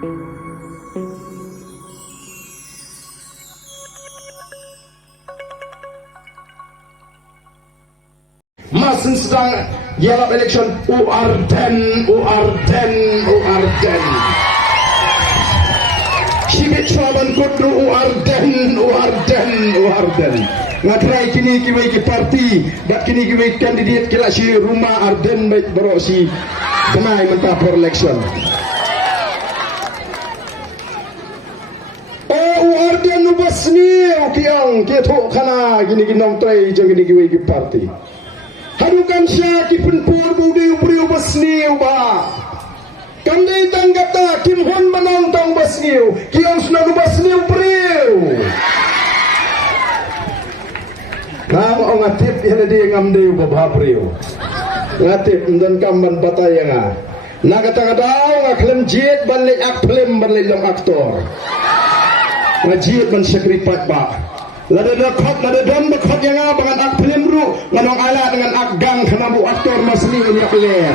Masih sedang yelap election UR10. Sikit cuaban kudu UR10. Ngatrai kini kiwai ki parti, dak kini kiwai kandidat kila si rumah Arden baik berosi kenai mentah for election. Arden ubas ni kiang ketok kana gini ginong trai jeng gini kiwai ki parti. Hadukan siya kipenpur budi ubri ubas ni uba. Kami tanggata Kim Hon menonton basniu, kiang sudah basniu priu. Kamu ngatip yang dia ngamdeu babah priu. Ngatip dan kamban batayanga. Nak kata-kata ngaklem jit balik ak film balik dalam aktor. Ngajit ban sekripat ba. Lada dam bekot yang abangan ak film ru nganong ala dengan ak gang kena bu aktor masni ini ler.